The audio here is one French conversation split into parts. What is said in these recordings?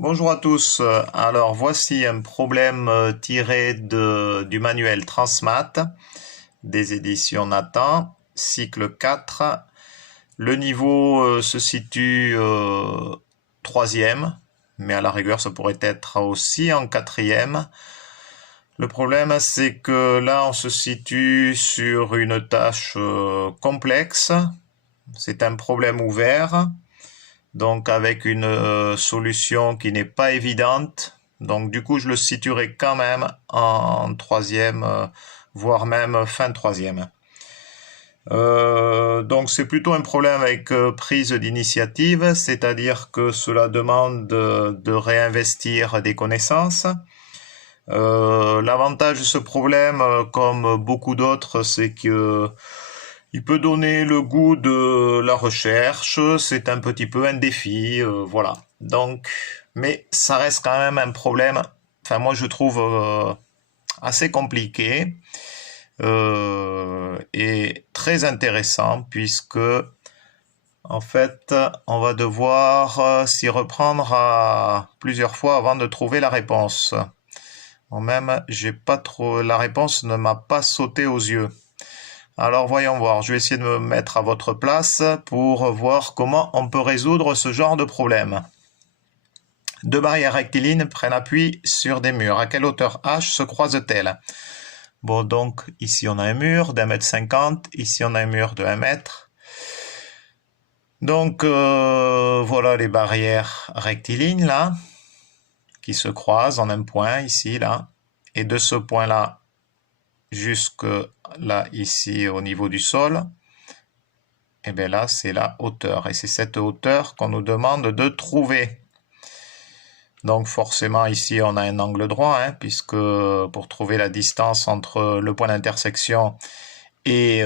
Bonjour à tous. Alors voici un problème tiré du manuel Transmat des éditions Nathan, cycle 4. Le niveau se situe troisième, mais à la rigueur ça pourrait être aussi en quatrième. Le problème c'est que là on se situe sur une tâche complexe. C'est un problème ouvert. Donc avec une solution qui n'est pas évidente. Donc du coup, je le situerai quand même en troisième, voire même fin troisième. Donc c'est plutôt un problème avec prise d'initiative, c'est-à-dire que cela demande de réinvestir des connaissances. L'avantage de ce problème, comme beaucoup d'autres, c'est que il peut donner le goût de la recherche, c'est un petit peu un défi, voilà. Donc, mais ça reste quand même un problème, enfin moi je trouve assez compliqué et très intéressant puisque en fait on va devoir s'y reprendre à plusieurs fois avant de trouver la réponse. Moi-même, j'ai pas trop, la réponse ne m'a pas sauté aux yeux. Alors voyons voir, je vais essayer de me mettre à votre place pour voir comment on peut résoudre ce genre de problème. Deux barrières rectilignes prennent appui sur des murs. À quelle hauteur h se croisent-elles? Bon, donc ici on a un mur d'1,50 m, ici on a un mur de 1 mètre. Donc voilà les barrières rectilignes là, qui se croisent en un point ici, là. Et de ce point-là jusque là, ici, au niveau du sol, et bien là, c'est la hauteur. Et c'est cette hauteur qu'on nous demande de trouver. Donc forcément, ici, on a un angle droit, hein, puisque pour trouver la distance entre le point d'intersection et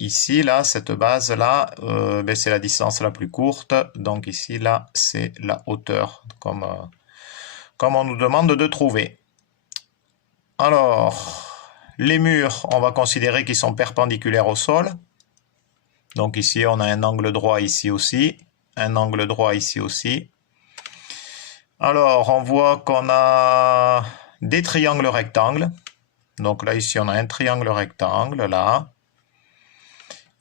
ici, là, cette base-là, ben, c'est la distance la plus courte. Donc ici, là, c'est la hauteur, comme on nous demande de trouver. Alors, les murs, on va considérer qu'ils sont perpendiculaires au sol. Donc ici, on a un angle droit ici aussi, un angle droit ici aussi. Alors, on voit qu'on a des triangles rectangles. Donc là, ici, on a un triangle rectangle, là.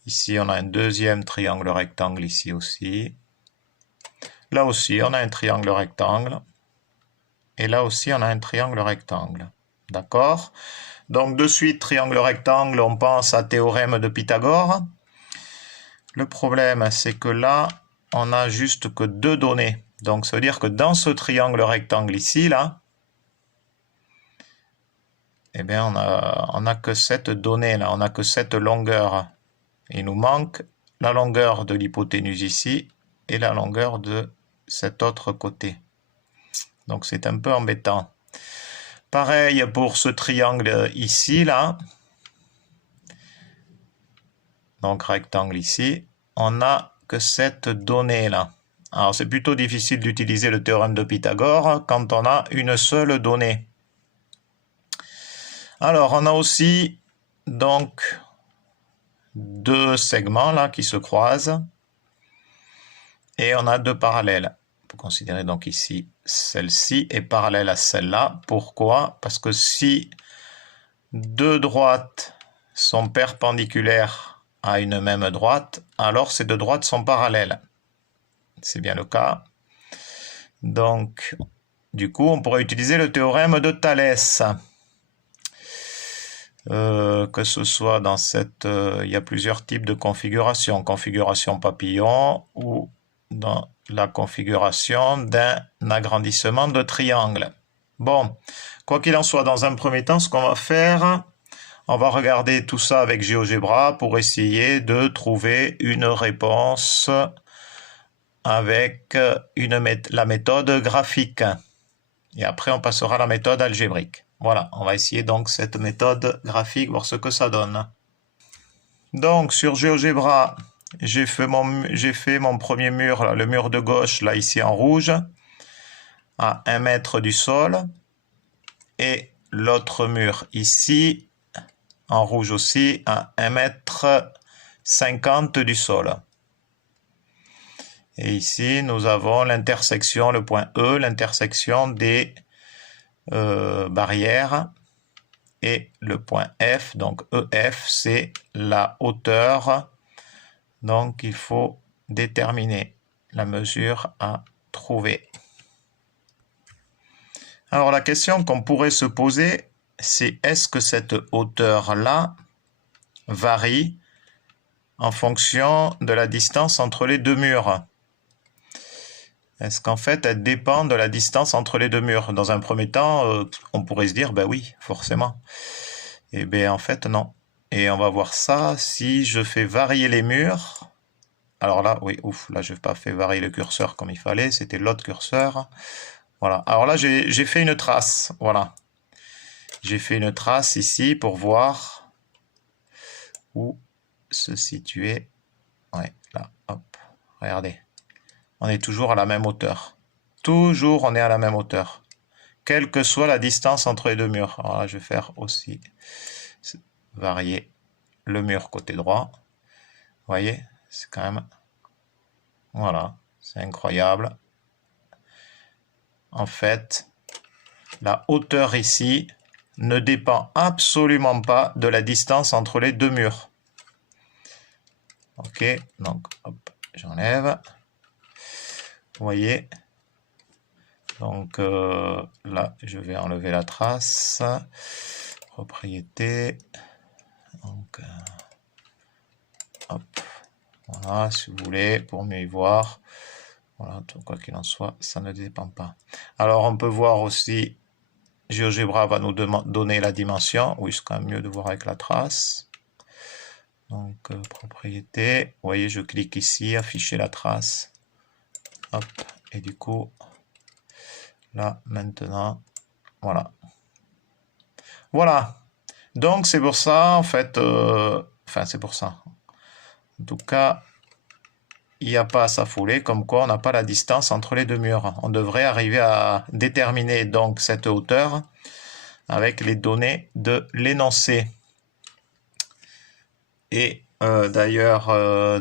Ici, on a un deuxième triangle rectangle ici aussi. Là aussi, on a un triangle rectangle. Et là aussi, on a un triangle rectangle. D'accord? Donc, de suite, triangle rectangle, on pense à théorème de Pythagore. Le problème, c'est que là, on n'a juste que deux données. Donc, ça veut dire que dans ce triangle rectangle ici, là, eh bien, on n'a que cette donnée, là. On n'a que cette longueur. Il nous manque la longueur de l'hypoténuse ici et la longueur de cet autre côté. Donc, c'est un peu embêtant. Pareil pour ce triangle ici, là. Donc, rectangle ici. On n'a que cette donnée-là. Alors, c'est plutôt difficile d'utiliser le théorème de Pythagore quand on a une seule donnée. Alors, on a aussi, donc, deux segments là qui se croisent. Et on a deux parallèles. On peut considérer donc ici, celle-ci est parallèle à celle-là. Pourquoi? Parce que si deux droites sont perpendiculaires à une même droite, alors ces deux droites sont parallèles. C'est bien le cas. Donc, du coup, on pourrait utiliser le théorème de Thalès. Que ce soit dans cette... il y a plusieurs types de configurations. Configuration papillon ou dans la configuration d'un agrandissement de triangle. Bon, quoi qu'il en soit, dans un premier temps, ce qu'on va faire, on va regarder tout ça avec GeoGebra pour essayer de trouver une réponse avec la méthode graphique. Et après, on passera à la méthode algébrique. Voilà, on va essayer donc cette méthode graphique, voir ce que ça donne. Donc, sur GeoGebra, j'ai fait mon premier mur, là, le mur de gauche, là, ici en rouge, à 1 mètre du sol. Et l'autre mur ici, en rouge aussi, à 1,50 m du sol. Et ici, nous avons l'intersection, le point E, l'intersection des barrières et le point F. Donc EF, c'est la hauteur. Donc il faut déterminer la mesure à trouver. Alors la question qu'on pourrait se poser, c'est est-ce que cette hauteur-là varie en fonction de la distance entre les deux murs? Est-ce qu'en fait, elle dépend de la distance entre les deux murs? Dans un premier temps, on pourrait se dire, ben oui, forcément. Et bien en fait, non. Et on va voir ça si je fais varier les murs. Alors là, oui, ouf, là, je n'ai pas fait varier le curseur comme il fallait, c'était l'autre curseur. Voilà. Alors là, j'ai fait une trace, voilà. J'ai fait une trace ici pour voir où se situer. Ouais, là, hop, regardez. On est toujours à la même hauteur. Toujours, on est à la même hauteur. Quelle que soit la distance entre les deux murs. Alors là, je vais faire aussi varier le mur côté droit. Vous voyez, c'est quand même... Voilà, c'est incroyable. En fait, la hauteur ici ne dépend absolument pas de la distance entre les deux murs. Ok, donc hop, j'enlève. Vous voyez, donc là, je vais enlever la trace. Propriété. Donc, hop, voilà, si vous voulez, pour mieux y voir. Voilà, quoi qu'il en soit, ça ne dépend pas. Alors, on peut voir aussi, GeoGebra va nous donner la dimension. Oui, c'est quand même mieux de voir avec la trace. Donc, propriété. Vous voyez, je clique ici, afficher la trace. Hop, et du coup, là, maintenant, voilà. Voilà. Donc, c'est pour ça, en fait, enfin, c'est pour ça. En tout cas, il n'y a pas à s'affoler, comme quoi on n'a pas la distance entre les deux murs. On devrait arriver à déterminer donc cette hauteur avec les données de l'énoncé. Et d'ailleurs,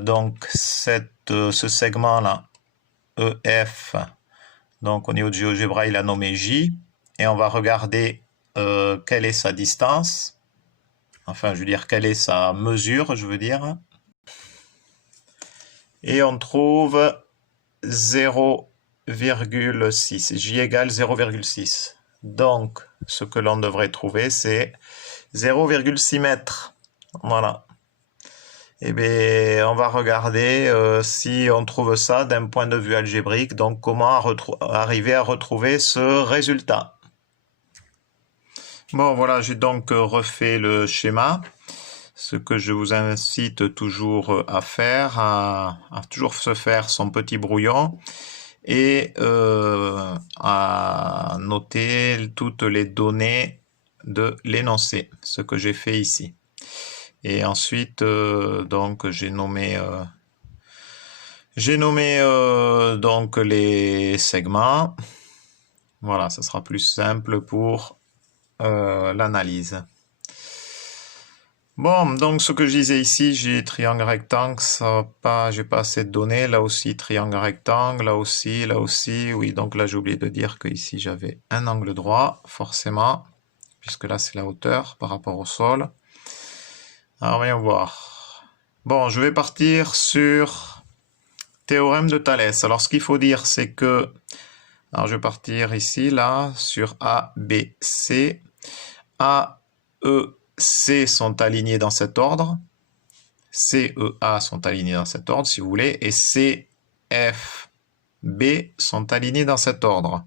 donc ce segment-là, EF, donc au niveau de GeoGebra, il a nommé J, et on va regarder quelle est sa distance, enfin je veux dire quelle est sa mesure, je veux dire. Et on trouve 0,6, J égale 0,6. Donc, ce que l'on devrait trouver, c'est 0,6 mètres. Voilà. Eh bien, on va regarder si on trouve ça d'un point de vue algébrique. Donc, comment arriver à retrouver ce résultat. Bon, voilà, j'ai donc refait le schéma. Ce que je vous incite toujours à faire, à toujours se faire son petit brouillon et à noter toutes les données de l'énoncé, ce que j'ai fait ici. Et ensuite, donc j'ai nommé donc les segments. Voilà, ça sera plus simple pour l'analyse. Bon, donc ce que je disais ici, j'ai triangle rectangle, j'ai pas assez de données. Là aussi, triangle rectangle, là aussi. Oui, donc là, j'ai oublié de dire que ici j'avais un angle droit, forcément, puisque là, c'est la hauteur par rapport au sol. Alors, voyons voir. Bon, je vais partir sur théorème de Thalès. Alors, ce qu'il faut dire, c'est que... Alors, je vais partir ici, là, sur A, B, C. A, E, C sont alignés dans cet ordre. C, E, A sont alignés dans cet ordre, si vous voulez. Et C, F, B sont alignés dans cet ordre.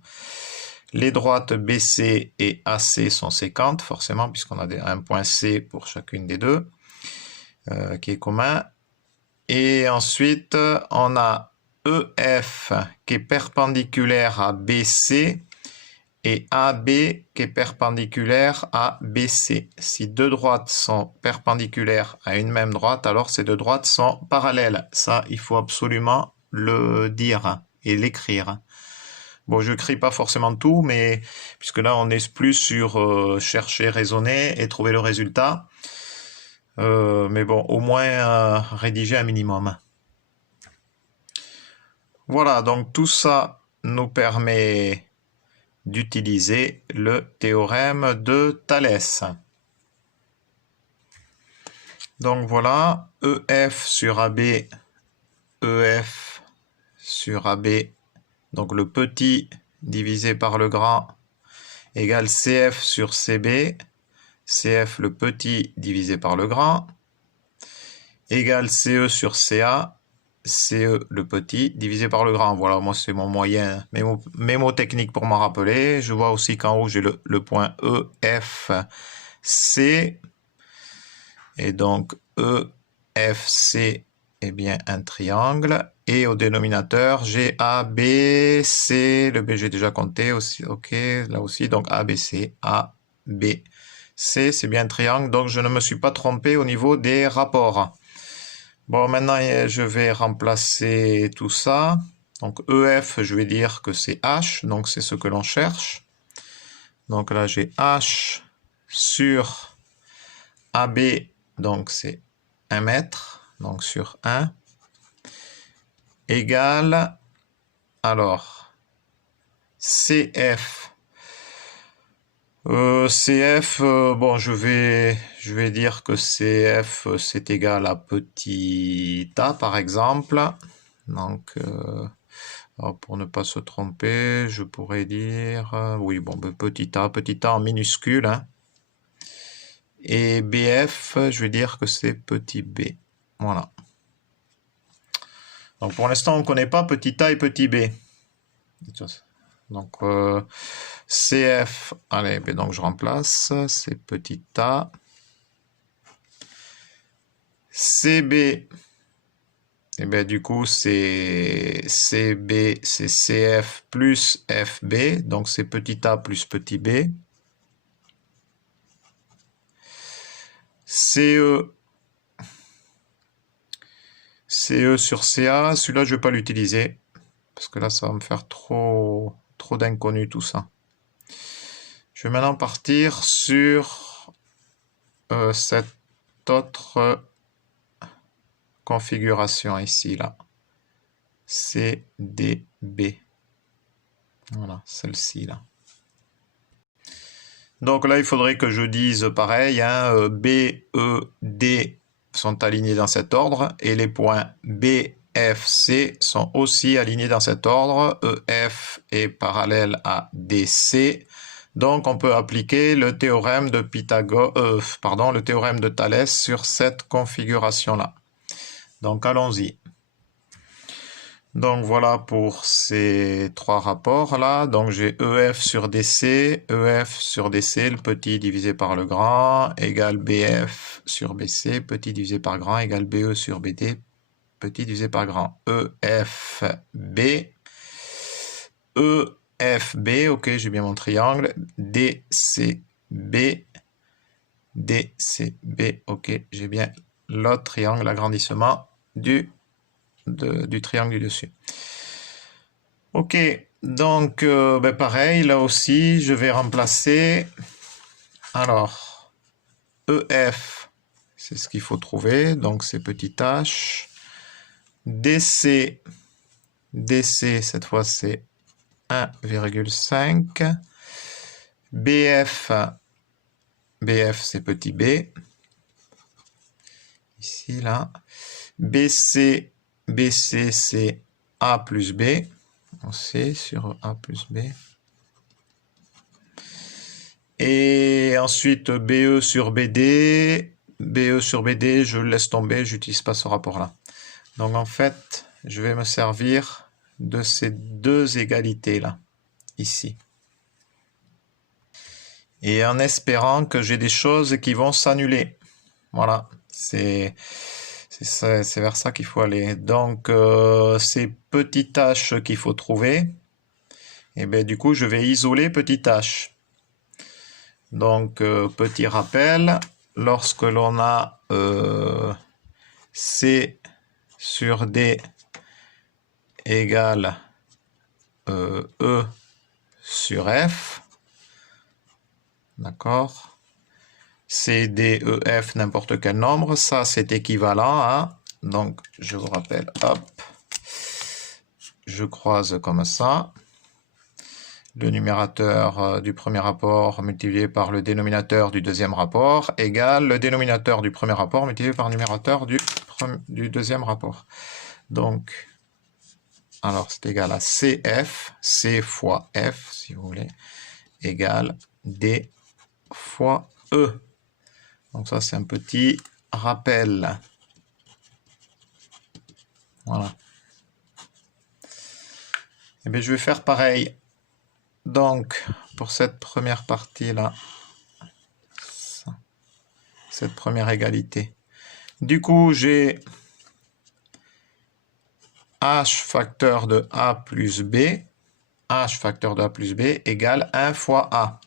Les droites BC et AC sont séquentes, forcément, puisqu'on a un point C pour chacune des deux, qui est commun. Et ensuite, on a EF qui est perpendiculaire à BC et AB qui est perpendiculaire à BC. Si deux droites sont perpendiculaires à une même droite, alors ces deux droites sont parallèles. Ça, il faut absolument le dire et l'écrire. Bon, je n'écris pas forcément tout, mais puisque là, on est plus sur chercher, raisonner et trouver le résultat. Mais bon, au moins rédiger un minimum. Voilà, donc tout ça nous permet d'utiliser le théorème de Thalès. Donc voilà, EF sur AB, EF sur AB, donc le petit divisé par le grand, égale CF sur CB, CF le petit divisé par le grand, égale CE sur CA, CE le petit divisé par le grand. Voilà, moi c'est mon moyen mémotechnique pour m'en rappeler. Je vois aussi qu'en haut j'ai le point EFC. Et donc EFC est bien un triangle. Et au dénominateur, j'ai ABC. Le B j'ai déjà compté aussi. Ok, là aussi. Donc ABC, ABC, c'est bien un triangle. Donc je ne me suis pas trompé au niveau des rapports. Bon, maintenant, je vais remplacer tout ça. Donc, EF, je vais dire que c'est H, donc c'est ce que l'on cherche. Donc là, j'ai H sur AB, donc c'est 1 mètre, donc sur 1, égale, alors, CF. CF, bon, je vais dire que CF, c'est égal à petit a, par exemple. Donc, alors pour ne pas se tromper, je pourrais dire, oui, bon, petit a en minuscule, hein. Et BF, je vais dire que c'est petit b. Voilà. Donc, pour l'instant, on ne connaît pas petit a et petit b. Donc, CF, allez, ben donc je remplace, c'est petit a. CB, et bien du coup, c'est CB, c'est CF plus FB, donc c'est petit a plus petit b. CE, CE sur CA, celui-là, je ne vais pas l'utiliser, parce que là, ça va me faire trop d'inconnus, tout ça. Je vais maintenant partir sur cette autre configuration ici, là. CDB. Voilà, celle-ci, là. Donc là, il faudrait que je dise pareil, hein, B, E, D sont alignés dans cet ordre, et les points B, F, C sont aussi alignés dans cet ordre. EF est parallèle à DC. Donc, on peut appliquer le théorème de le théorème de Thalès sur cette configuration-là. Donc, allons-y. Donc, voilà pour ces trois rapports-là. Donc, j'ai EF sur DC, EF sur DC, le petit divisé par le grand, égale BF sur BC, petit divisé par grand, égale BE sur BD, petit divisé par grand. EFB, EFB, ok, j'ai bien mon triangle, DCB, DCB, ok, j'ai bien l'autre triangle, l'agrandissement du triangle du dessus. Ok, donc ben pareil, là aussi, je vais remplacer, alors, EF, c'est ce qu'il faut trouver, donc c'est petit h, DC, DC, cette fois c'est 1,5, BF, BF c'est petit b, ici là, BC, BC c'est A plus B, on sait sur A plus B, et ensuite BE sur BD, BE sur BD, je le laisse tomber, j'utilise pas ce rapport là. Donc en fait, je vais me servir de ces deux égalités là, ici. Et en espérant que j'ai des choses qui vont s'annuler. Voilà, c'est vers ça qu'il faut aller. Donc, ces petites tâches qu'il faut trouver, et bien du coup, je vais isoler petit h. Donc, petit rappel, lorsque l'on a C sur D égale E sur F, d'accord, C, D, E, F, n'importe quel nombre, ça c'est équivalent à, donc je vous rappelle, hop, je croise comme ça. Le numérateur du premier rapport multiplié par le dénominateur du deuxième rapport égale le dénominateur du premier rapport multiplié par le numérateur du deuxième rapport. Donc, alors c'est égal à CF, C fois F, si vous voulez, égale D fois E. Donc ça, c'est un petit rappel. Voilà. Et bien, je vais faire pareil. Donc, pour cette première partie-là, cette première égalité. Du coup, j'ai H facteur de A plus B, H facteur de A plus B égale 1 fois A.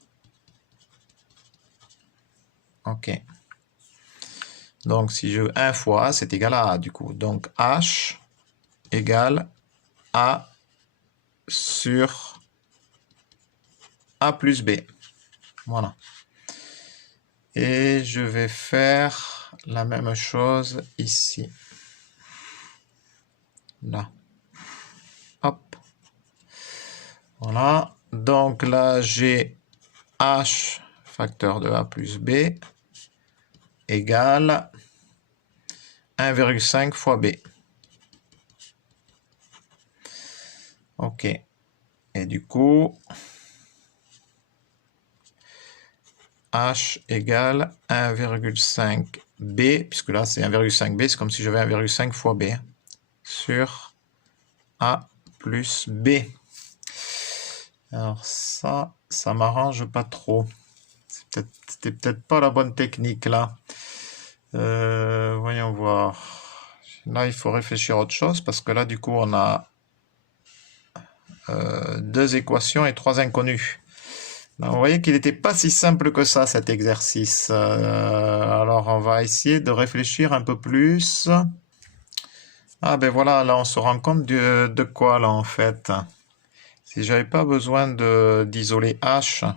Ok. Donc, si je veux 1 fois A, c'est égal à A, du coup. Donc, H égale A sur A plus B. Voilà. Et je vais faire la même chose ici. Là. Hop. Voilà. Donc là, j'ai H facteur de A plus B égale 1,5 fois B. Ok. Et du coup, H égale 1,5 B, puisque là c'est 1,5 B, c'est comme si j'avais 1,5 fois B, sur A plus B. Alors ça m'arrange pas trop. C'était peut-être pas la bonne technique là. Voyons voir. Là, il faut réfléchir à autre chose, parce que là, du coup, on a 2 équations et 3 inconnus. Là, vous voyez qu'il n'était pas si simple que ça, cet exercice. Alors, on va essayer de réfléchir un peu plus. Ah, ben voilà, là, on se rend compte de quoi, là, en fait. Si j'avais pas besoin d'isoler H,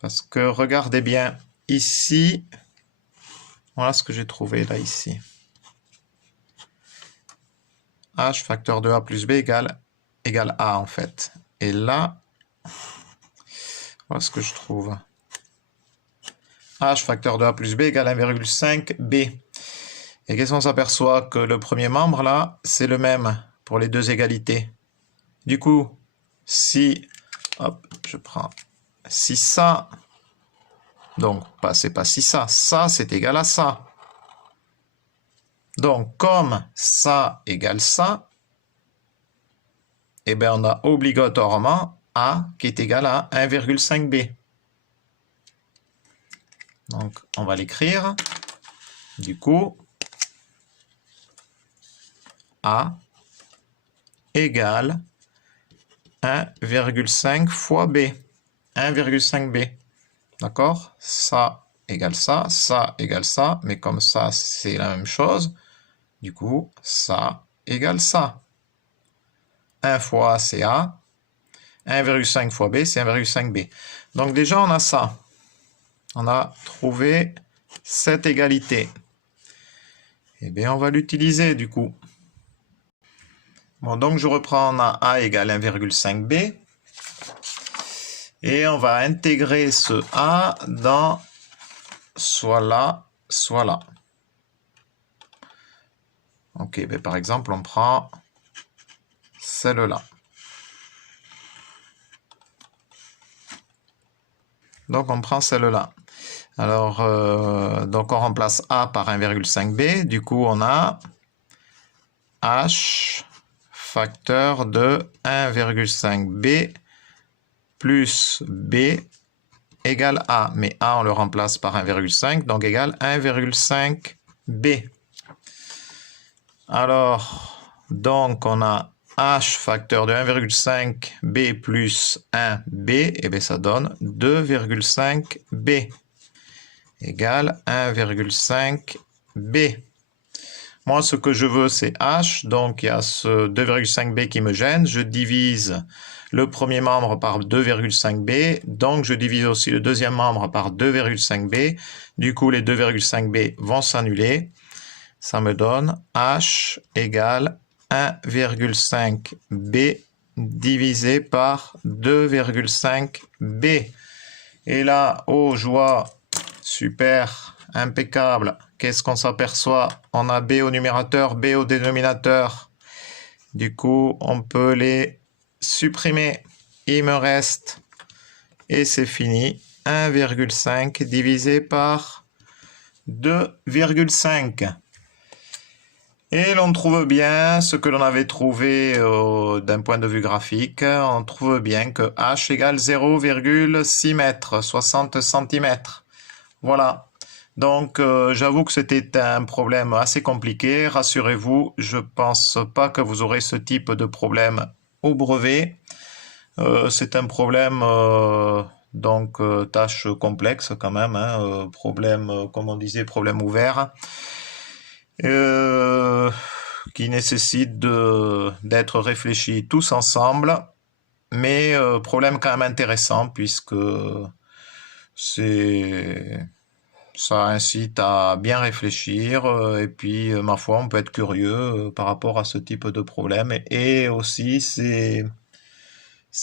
parce que, regardez bien, ici, voilà ce que j'ai trouvé, là, ici. H facteur de A plus B égale A, en fait. Et là, voilà ce que je trouve. H facteur de A plus B égale 1,5 B. Et qu'est-ce qu'on s'aperçoit? Que le premier membre, là, c'est le même pour les deux égalités. Du coup, si, hop, je prends, si ça, donc, c'est pas si ça c'est égal à ça. Donc, comme ça égale ça, eh bien, on a obligatoirement A qui est égal à 1,5 B. Donc, on va l'écrire. Du coup, A égale 1,5 fois B. 1,5 B. D'accord? Ça égale ça égale ça, mais comme ça, c'est la même chose. Du coup, ça égale ça. 1 fois A, c'est A. 1,5 fois B, c'est 1,5 B. Donc déjà, on a ça. On a trouvé cette égalité. Eh bien, on va l'utiliser du coup. Bon, donc je reprends, on a A égale 1,5 B. Et on va intégrer ce A dans soit là, soit là. Ok, ben par exemple, on prend celle-là. Donc, on prend celle-là. Alors, donc on remplace A par 1,5 B. Du coup, on a H facteur de 1,5 B plus B égale A. Mais A, on le remplace par 1,5, donc égale 1,5 B. Alors, donc on a H facteur de 1,5 B plus 1 B, et bien ça donne 2,5 B égale 1,5 B. Moi, ce que je veux, c'est H, donc il y a ce 2,5 B qui me gêne. Je divise le premier membre par 2,5 B, donc je divise aussi le deuxième membre par 2,5 B. Du coup, les 2,5 B vont s'annuler. Ça me donne H égale 1,5b divisé par 2,5b. Et là, oh joie, super, impeccable. Qu'est-ce qu'on s'aperçoit? On a b au numérateur, b au dénominateur. Du coup, on peut les supprimer. Il me reste, et c'est fini, 1,5 divisé par 2,5. Et l'on trouve bien ce que l'on avait trouvé d'un point de vue graphique. On trouve bien que h égale 0,6 mètres, 60 cm. Voilà. Donc, j'avoue que c'était un problème assez compliqué. Rassurez-vous, je pense pas que vous aurez ce type de problème au brevet. C'est un problème, tâche complexe quand même, hein, problème, comme on disait, problème ouvert. Qui nécessite d'être réfléchi tous ensemble, mais problème quand même intéressant puisque ça incite à bien réfléchir et puis ma foi on peut être curieux par rapport à ce type de problème et aussi c'est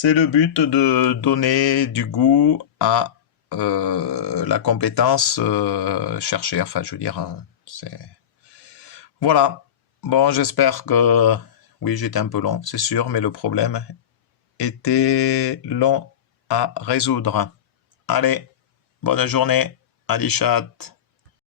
le but de donner du goût à la compétence cherchée, enfin je veux dire c'est voilà. Bon, j'espère que... Oui, j'étais un peu long, c'est sûr, mais le problème était long à résoudre. Allez, bonne journée. Adi chat.